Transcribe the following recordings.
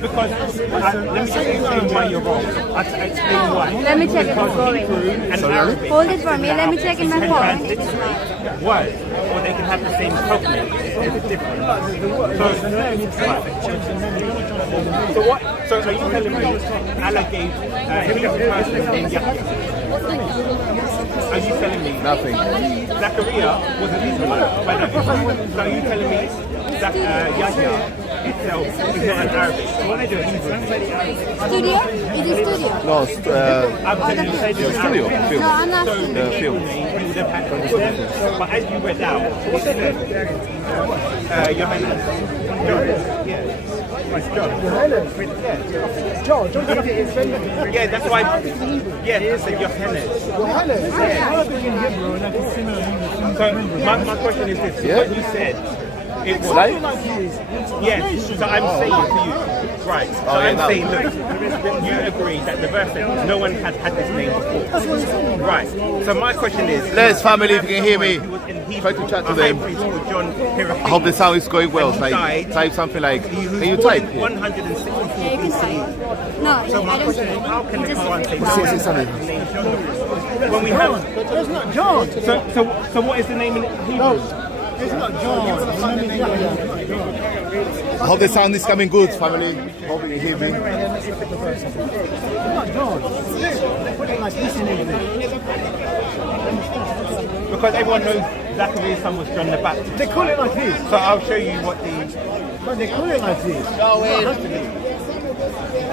Because let me just explain why you're wrong. I'll explain why. Let me check if it's going. And Arabic Hold it for me. Let me check in my can phone. transliterate words, or they can have the same cognate. It's different. So what? So are you telling me Allah gave him a person named Yahya? Are you telling me Nothing. Zachariah was an Israelite? So are you telling me that Yahya itself is not an Arabic? What I do is Hebrew. Studio? Is it studio? No, I'm telling you, studio, No, film. I'm not so studio. the film. name you would have had to put. But as you read out, it said Yohanan. John. Yeah. It's John. John. Yeah, that's why. Yeah, it said Yohanan. So my question is this: Yeah. what you said, it was Like? yes. So I'm saying to you, right? So I'm yeah, saying, look, you agree that the verse said no one has had this name before, right? So my question is, Les, family, if you can hear me, He was in Hebrew, try to chat to a them. high priest called John Hyrcanus. I hope the sound is going well. And he died. Type something like, He was can you born type? in 164 Yeah, you can BC. type. No, So I my don't question see is, how can the it. Quran say Say something. name John when we have? It's not John. So what is the name in Hebrew? It's not John. I hope the sound is coming good, family. Hope you can hear me. It's not John. Put it like this in English. Because everyone knows Zachariah's son was John the Baptist. They call it like this. So I'll show you what the But they call it like this.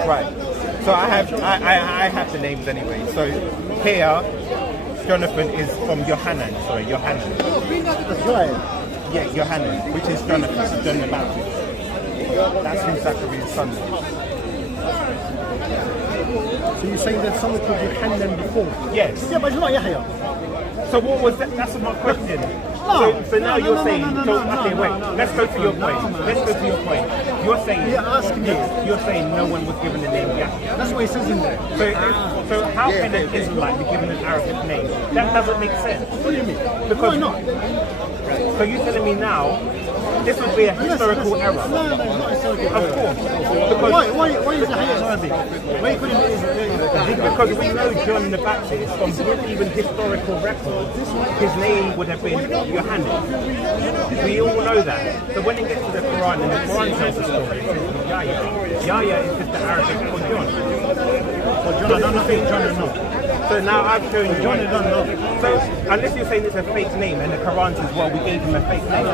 right. So I have the names anyway. So here, Jonathan is from Yohanan. Sorry, Yohanan. That's right. Yeah, Yohanan, which is Jonathan, John the Baptist. That's who Zachariah's son was. So you're saying that someone called Yohanan before? Yes. Yeah, but it's not Yahya. So what was that? That's my question. So now you're saying, okay, wait, let's go to your point. Let's go to your point. You're saying, you're saying no one was given the name Yahya. That's what it says in there. So how can an Israelite be given an Arabic name? That doesn't make sense. What do you mean? Because Why not? So you're telling me now this would be a historical error? No, it's not historical Of error. course. Because Why is Yahya Arabic? Why you couldn't because we know John the Baptist from even historical records, his name would have been Yohanan. We all know that. So when it gets to the Quran and the Quran tells the story, it says Yahya. Yahya is just the Arabic for John. John, I don't know if John or not. So now I've shown you. John, I don't know. So unless you're saying it's a fake name and the Quran says, well, we gave him a fake name.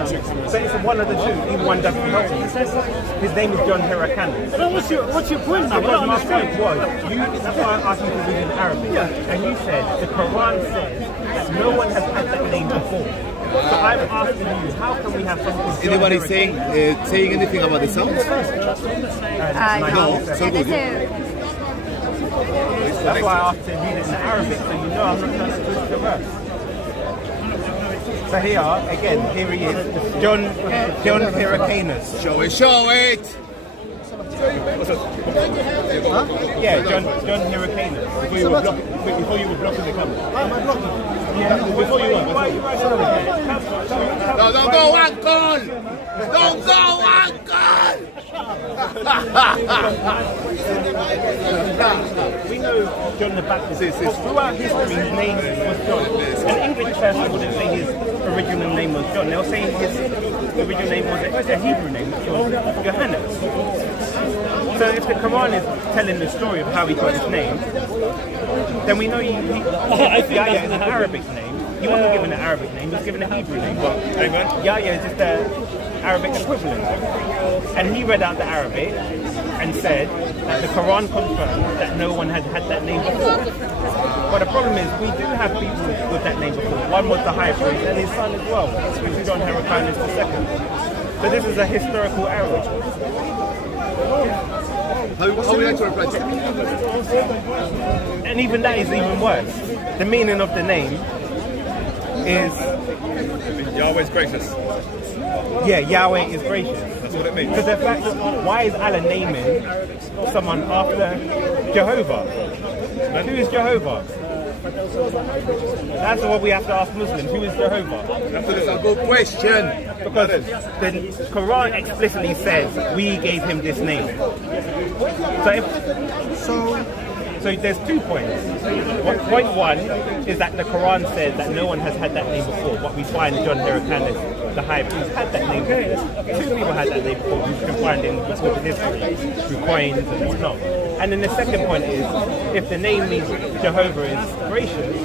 So it's one of the two. Either one doesn't help you. His name is John Hyrcanus. But then what's your point? I Because don't my point understand. was, that's why I asked you to read in Arabic. And you said the Quran says that no one has had that name before. So I'm asking you, how can we have something? Anybody saying anything about the sound? No. so Yeah, good. That's why I asked to read it in Arabic, so you know I'm not trying to twist the verse. So here, again, here he is, John Hyrcanus. Show it. Yeah, John Hyrcanus. Before you were blocking the camera. Before you were. No, don't go, uncle! Don't go, uncle! We know John the Baptist. Throughout history, his name was John. An English person wouldn't say his original name was John. They'll say his original name was a Hebrew name, which was Yohanan. So if the Quran is telling the story of how he got his name, then we know Yahya is an Arabic name. He wasn't given an Arabic name, he was given a Hebrew name. But Yahya is just the Arabic equivalent. And he read out the Arabic and said that the Quran confirmed that no one had had that name before. But the problem is, we do have people with that name before. One was the high priest and his son as well, which is John Hyrcanus II. So this is a historical error. How would you like to reply to that? And even that is even worse. The meaning of the name is Yahweh's gracious. yeah, Yahweh is gracious. That's what it means. Because the fact that why is Allah naming someone after Jehovah? Who is Jehovah? That's what we have to ask Muslims. Who is Jehovah? That's a good question. Because the Quran explicitly says we gave him this name. So there's 2 points. Point one is that the Quran says that no one has had that name before, but we find John Hyrcanus, the high priest, had that name before. 2 people had that name before, who can find in recorded history, through coins and whatnot. And then the second point is, if the name means Jehovah is gracious,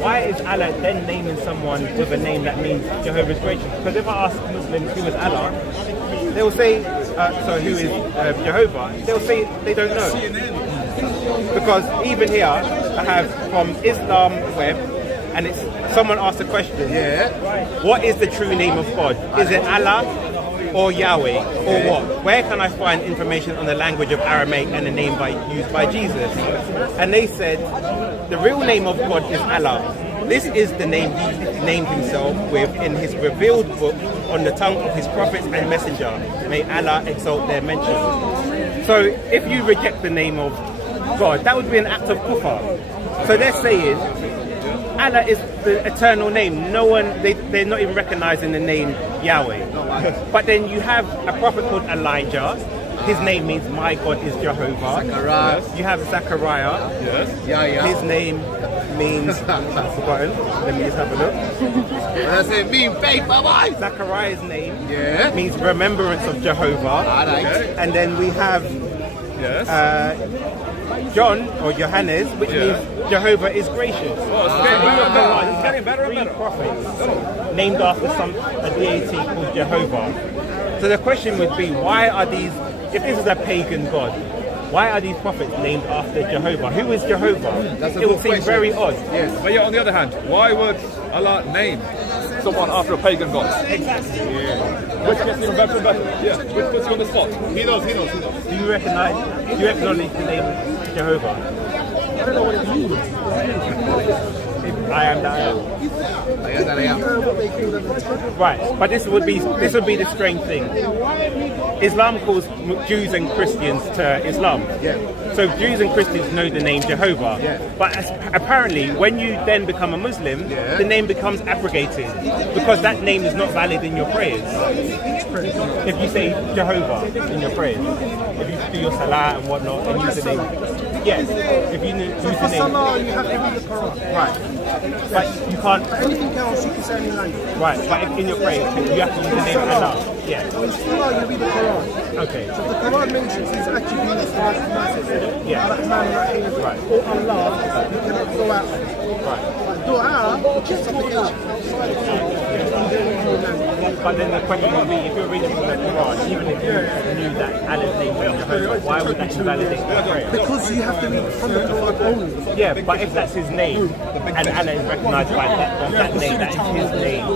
why is Allah then naming someone with a name that means Jehovah is gracious? Because if I ask Muslims who is Allah, they'll say, who is Jehovah, they'll say they don't know. Because even here, I have from Islam web, and it's someone asked a question. Yeah. What is the true name of God? Is it Allah or Yahweh or what? Where can I find information on the language of Aramaic and the name used by Jesus? And they said the real name of God is Allah. This is the name he named himself with in his revealed book on the tongue of his prophets and messenger. May Allah exalt their mention. So if you reject the name of God, that would be an act of kufr. So they're saying Allah is the eternal name. No one, they're not even recognizing the name Yahweh. But then you have a prophet called Elijah. His name means my God is Jehovah. Zachariah. You have Zachariah. Yes. Yeah. His name means, I've forgotten. Let me just have a look. Does it mean faith, bye? Zachariah's name Yeah. means remembrance of Jehovah. I like it. And then we have John or Johannes, which means Jehovah is gracious. It's getting better and Three better. prophets named after a deity called Jehovah. So the question would be, why are these, if this is a pagan god, why are these prophets named after Jehovah? Who is Jehovah? That's a It would good seem question. very odd. Yes. But yeah, on the other hand, why would Allah name someone after a pagan god? Which gets even better and better. Yeah, which puts you on the spot. He knows. Do you acknowledge the name Jehovah? I don't know what it means. I am that I am. I am. Right, but this would be the strange thing. Islam calls Jews and Christians to Islam. Yeah. So Jews and Christians know the name Jehovah. Yeah. But apparently, when you then become a Muslim, the name becomes abrogated because that name is not valid in your prayers. If you say Jehovah in your prayers, if you do your salah and whatnot and use the name, yes. If you use the For name, Salah, you have to read the Quran. right. But you can't. Anything else, you can say any language. Right, but if in your prayers, you have to use the name Allah. Yeah. So in Salah, you read the Quran. Okay. So if the Quran mentions his attributes, Yeah. Ar-Rahman, Rahim, Right. or Allah, you cannot go out. Right. But dua, which is supplication, But then the question would be, if you're reading from the Quran, even if you knew that Allah's name was Jehovah, why would that invalidate the prayer? because you have to read from the Quran only. Yeah, but if that's his name, and Allah is recognized by that name, that is his name,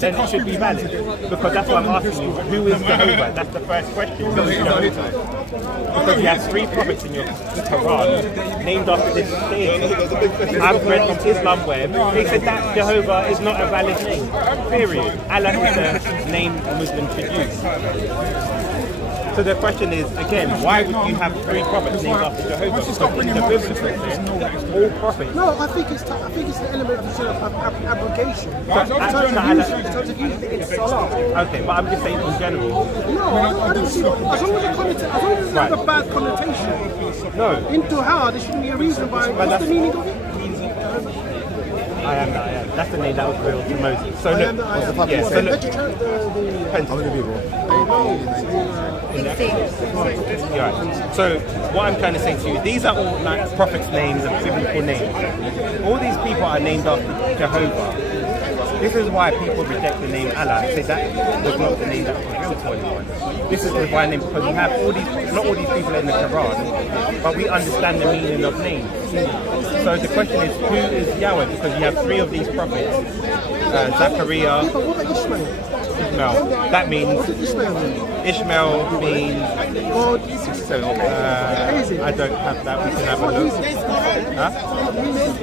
then it should be valid. Because that's what I'm asking you, who is Jehovah? That's the first question. Who is Jehovah? Because you have 3 prophets in your Quran named after this deity. I've read on Islam web, they said that Jehovah is not a valid name. Period. Allah is the name Muslims should use. So the question is, again, why would you have 3 prophets named after Jehovah? Because in the biblical sense, all prophets. No, I think it's the element of abrogation. In But terms of using it in Salah. Okay, but I'm just saying in general. No, I don't see. As long as it doesn't have a bad connotation. No, In Duha, there shouldn't be a reason why. What's that's- the meaning of it? I am that I am. That's the name that was revealed to Moses. So I look, am that I am. yeah, so look, How many people? 16. yeah. So what I'm trying to say to you, these are all like prophets' names and biblical names. All these people are named after Jehovah. This is why people reject the name Allah. Say that was not the name that was revealed to anyone. This is the divine name because we have all these, not all these people in the Quran, but we understand the meaning of names. So the question is, who is Yahweh? Because you have 3 of these prophets, Zachariah, But what about Ishmael? Ishmael. That means Ishmael. Ishmael means, God. 67, okay. I don't have that, we can have a look. Huh?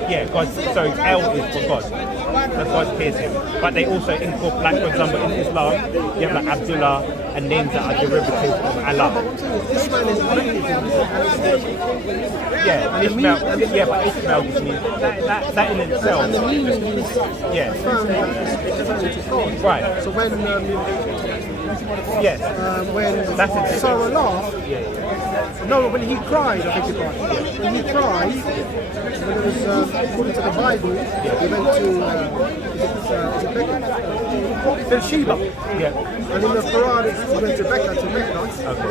Yeah, God, so El is for God. That's God hears him. But they also incorporate, like for example in Islam, you have like Abdullah and names that are derivatives of Allah. Ishmael is Yeah, Ishmael, yeah, but Ishmael just means, that in itself. and the meaning is Yeah, found to God. right, So when yes. That's when it. Sarah laughed, no, when he cried, I think it was. When he cried, when it was according to the Bible, he went to Beersheba. Yeah. And in the Quran, he went to Mecca.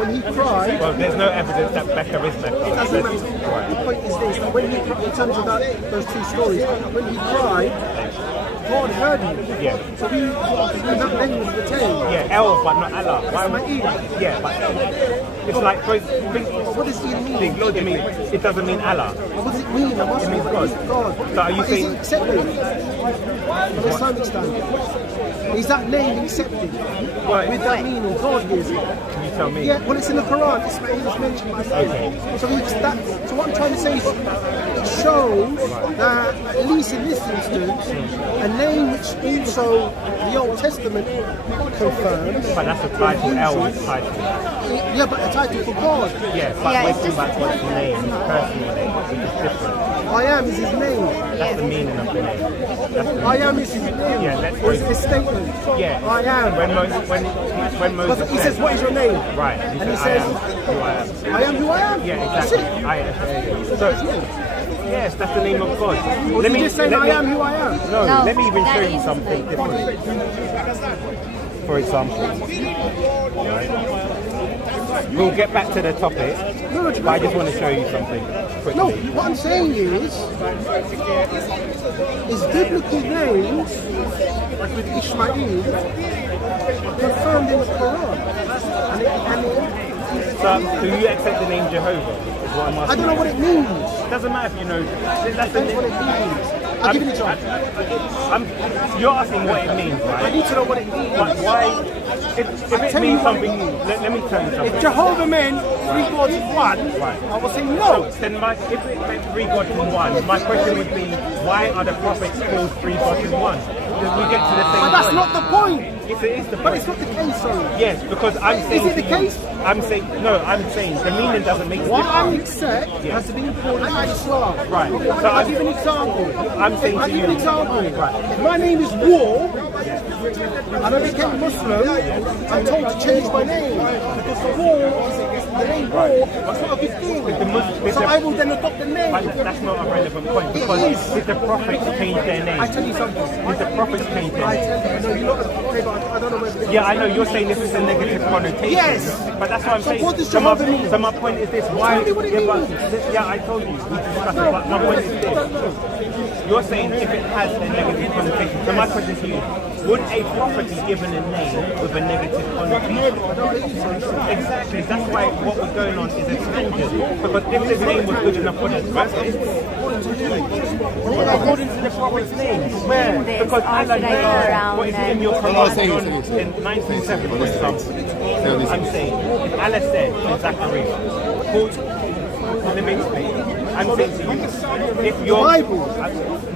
When he cried, Well, there's no evidence that Becca is Becca. it doesn't matter. The point is this: that when he, in terms of those two stories, when he cried, God heard him. Yeah. So he, and that language retained. Yeah, El, but not Allah. Why would Ismail. Yeah, but it's like, What does he mean? it mean, it doesn't mean Allah. What does it mean? I'm asking. It means God. God. So are you But saying- is it accepted? To some extent. Is that name accepted? Right. With that meaning, God gives it. Can you tell me? Yeah, well, it's in the Quran. Ismail is mentioned by name. Okay. So what I'm trying to say is, it shows that at least in this instance, a name which also the Old Testament confirms. But that's a title, El is a title. Yeah, but a title for God. Yeah, but Yeah, we're it's talking just- about God's name, his personal name, which is different. I am is his name. That's the meaning of the name. That's the I am is his name. Yeah, let's or is go. it a statement? Yeah. I am. When Moses But he says, what is your name? right, And he I says, am who I am. I am who I am. Yeah, That's exactly. it. I am. So, yes, that's the name of God. Or did he just say, I am who I am? No, No, let me even that show you is something the- different. For example, we'll get back to the topic, but I just want to show you something quickly. No, what I'm saying is biblical names, like with Ishmael, confirmed in the Quran. So, do you accept the name Jehovah? Is what I'm I asking. don't know what it means. Doesn't matter if you know. That's Depends what it means. I'll give you an example. You're asking what it means, I right? need to know what it means. But why? If I'll it tell you means what it something, means. let me tell you something. If Jehovah meant 3 gods in one, Right. I will say no. Then if it meant 3 gods in one, my question would be, why are the prophets called 3 gods in one? Because we get to the same But that's point. not the point. If it is the But point. it's not the case, sorry. Yes, because I'm saying. it the to you- case? I'm saying I'm saying the meaning doesn't make What I sense. accept Yeah. has to be important by Islam. Right. So I'll give you an example. I'm saying I'll to give you an you- example. Right. If my name is War, and I became Muslim, I'm told to change my name. Because the name War was not a good thing. So I will then adopt the name. But that's not a relevant point It because is. did the prophets change their name? I tell you something. Did the prophets change their I name? tell you, no, you're not okay, but I don't know whether Yeah, I know you're saying this is a negative connotation. Yes. But that's what I'm So saying. what does so, my, Jehovah mean? so my point is this: why? Tell me what it yeah, but, means. yeah, I told you. We discussed it. But my point is this: you're saying if it has a negative connotation. So my question to you: would a prophet be given a name with a negative connotation? Exactly. That's why what we're going on is a tangent. Because if his name was good enough for the prophet, according to the prophet's name, where? This Because Allah oscillator knows around what is in them. your Quran in 1970, for example. I'm saying, if Allah said in Zachariah, let me explain. I'm saying to you, if your Bible?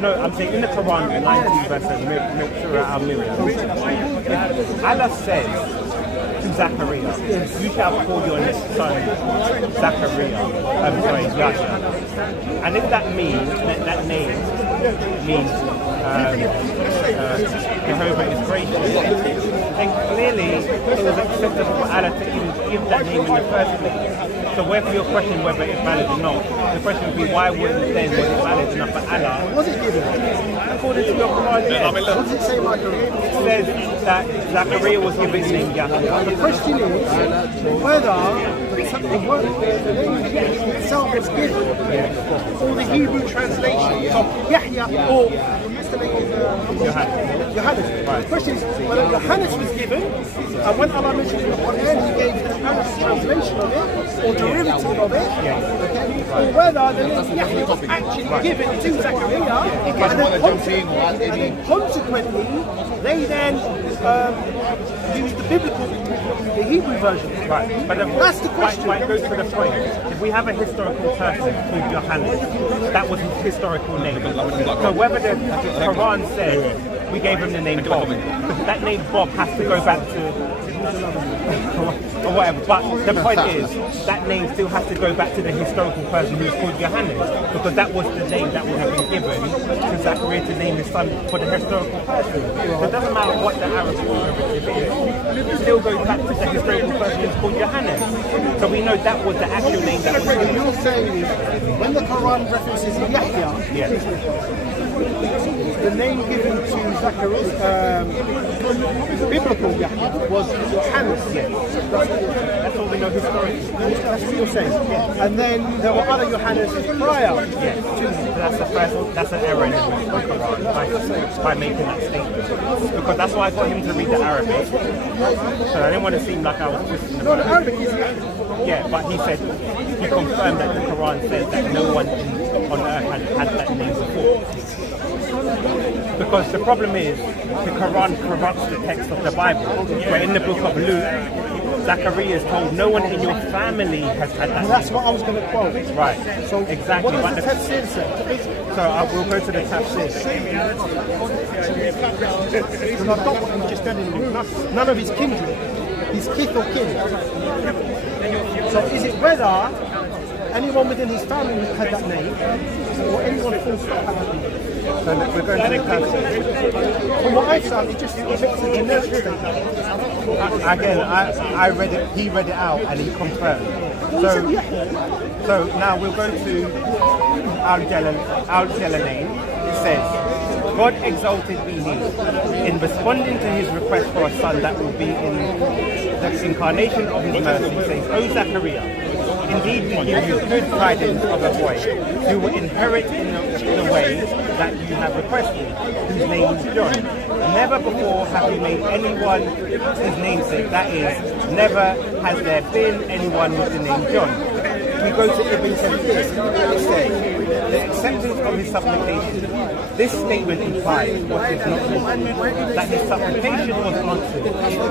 No, I'm saying in the Quran, 19 verses, Surah Al-Miriam. Allah says to Zachariah, you shall call your next son Zachariah. I'm sorry, Yahya. And if that means, that name means Jehovah is gracious, then clearly it was acceptable for Allah to even give that name in the first place. So whether your question whether it's valid or not, the question would be why wouldn't then was it valid enough for Allah? Was it given? According to your Quran, yes. What does it say about the name? It says that Zachariah was given the name Yahya. The question is whether the word the name itself is given or the Hebrew translation of Yahya or what's the name of Yohannes. The question is whether Yohannes was given and when Allah mentioned in the Quran he gave Yohannes translation of it or derivative of it, okay? Or whether the name Yahya was actually given to Zachariah and then consequently they then used the biblical the Hebrew version. Right, but That's the question. Why goes to the point? If we have a historical person called Johannes, that was his historical name. So whether the Quran says we gave him the name Bob, that name Bob has to go back to or whatever. But the point is, that name still has to go back to the historical person who's called Johannes, because that was the name that would have been given to Zachariah to name his son for the historical person. So it doesn't matter what the Arab derivative is, it still goes back to the historical person who's called Johannes. So we know that was the actual name that was What given. you're saying is, when the Quran references Yahya, Yeah. the name given to Zachariah, biblical Yahya, was Johannes. That's all we know historically. That's what you're saying. And then there were other Johannes prior. Yeah. That's an error in the Quran by making that statement. Because that's why I got him to read the Arabic. So I didn't want to seem like I was twisting No, the Arabic is Yeah, but he said, he confirmed that the Quran says that no one on earth had that name before. Because the problem is, the Quran corrupts the text of the Bible. Where in the book of Luke, Zachariah is told no one in your family has had that And name. that's what I was going to quote. Right, So exactly. what But does the tafsir say? so I will go to the tafsir. Because I don't want him just telling you none of his kindred, his kith or kin. So is it whether anyone within his family had that name, or anyone false had that name? So we're going to the tafsir. From what I found, it just makes a generic statement. Again, I read it. He read it out and he confirmed. So now we'll go to Al-Jalalain. It says, God exalted be He, in responding to His request for a son that will be in the incarnation of His mercy, He says, O Zachariah, indeed we give you good tidings of a boy who will inherit in the way that you have requested, whose name is John. Never before have you made anyone his namesake, that is, never has there been anyone with the name John. We go to Ibn Kathir. It says, the acceptance of his supplication. This statement implies what is not mentioned, that his supplication was answered.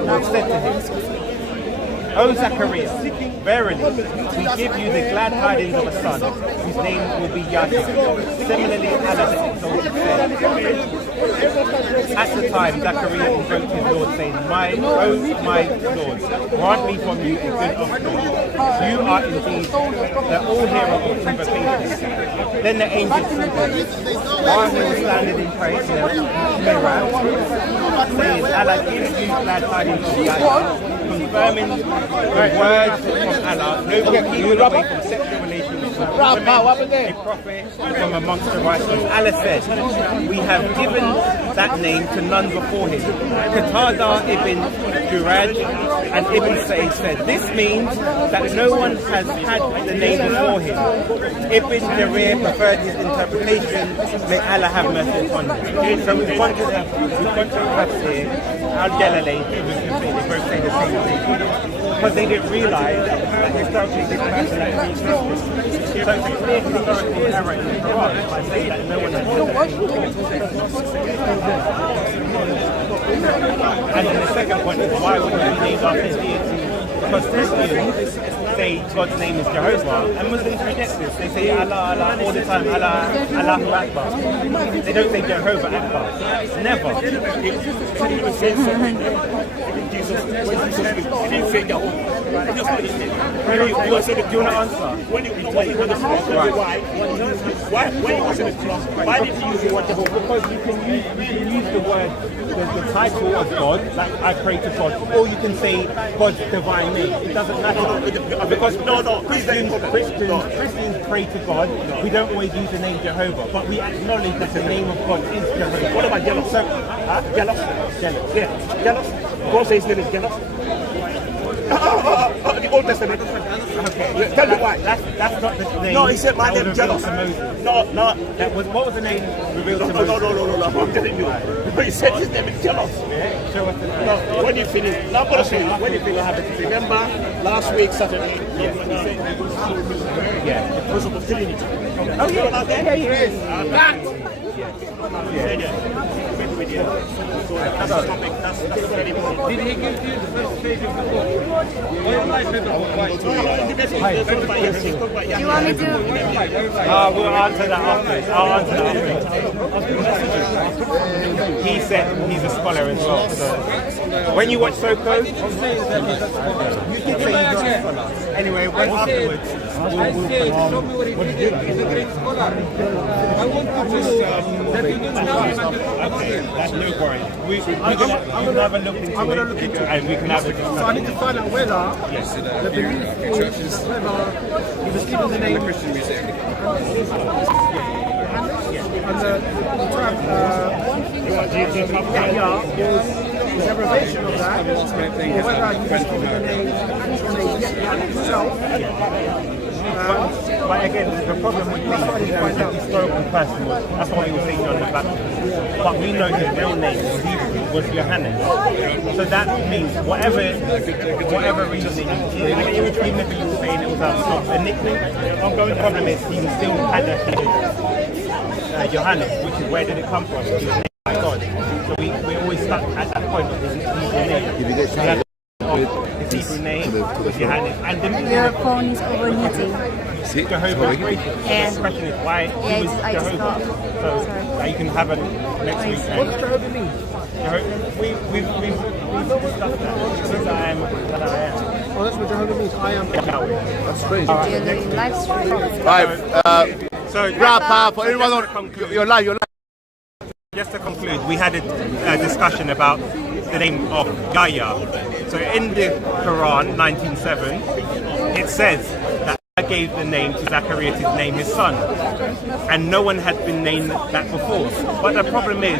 God said to him, O Zachariah, verily, we give you the glad tidings of a son, whose name will be Yahya. Similarly, Allah the Exalted said, at the time, Zachariah invoked his Lord, saying, my Lord, grant me from you a good offspring. You are indeed the all-hearer of provocation. Then the angel said, while he was standing in praise in the mirror, saying, Allah gives you glad tidings of Yahya, confirming the words from Allah, no people away from sexual relations with women, a prophet from amongst the righteous. Allah said, we have given that name to none before him. Qatada ibn Juraj and Ibn Sa'id said, this means that no one has had the name before him. Ibn Jarir preferred his interpretation, may Allah have mercy upon him. So we've gone to Tafsir, Al-Jalalain, they both say the same thing. Because they didn't realise that historically this person actually existed. So it's a clear historical error in the Quran by saying that no one has had And then the second point is, why would you be named after his deity? Because Christians say God's name is Jehovah, and Muslims reject this. They say Allah, Allah all the time, Allah, Allahu Akbar. They don't say Jehovah Akbar. Never. Do you want to answer? When you answer the cross, why did you use the word Jehovah? Because you can use the word, the title of God, like I pray to God, or you can say God's divine name. It doesn't matter. Because Christians pray to God. We don't always use the name Jehovah, but we acknowledge that the name of God is Jehovah. What about jealous? Jealous? Jealous. Yeah, jealous. God says his name is jealous. The Old Testament. Okay. Yeah, tell me why. That's not the name. No, he said my name is jealous. To Moses. No. That was, what was the name revealed to No. Moses? I'm telling you. He said his name is jealous. Yeah. Show us the name. No, when you finish, now I'm going to show you. When you finish, remember last week, Saturday, Yeah. the person was telling you. Oh, yeah. Yeah, he is. That. Yeah. That's the topic. That's really important. Did he give you the first page of the book? Do you want me to? We'll answer that afterwards. I'll answer that afterwards. He said he's a scholar as well. So when you watch Soko, you can say he's not a scholar. Anyway, when afterwards. I say, show me what he did. He's a great scholar. I want to prove that he didn't know him at the Okay, that's no worries. We can have a look into I'm gonna look into it. and we can have a So I discussion. need to find out whether the belief is whether he was given the name Christian Museum. And the tribe Yahya was a derivation of that, or whether he was given the name Yahya himself. But again, the problem with this is that he's a historical person. That's why he was saying on the back. But we know his real name was Johannes. So that means whatever reason even if he was saying it was a nickname, the ongoing problem is he still had a Johannes, which is where did it come from? He was named by God. So we always stuck at that point of his name. His Hebrew name was Johannes. And the Your phone is overheating. Jehovah's Witness. Yeah. The question is why he was I just got. Jehovah. So that you can have a next week. What does Jehovah mean? We've discussed that. Since I am that I am. Oh, that's what Jehovah means. I am. That's strange. You're doing live stream. Right, So wrap up for everyone on your live. just to conclude, we had a discussion about the name of Yahya. So in the Quran 19:7, it says that Allah gave the name to Zachariah to name his son, and no one had been named that before. But the problem is,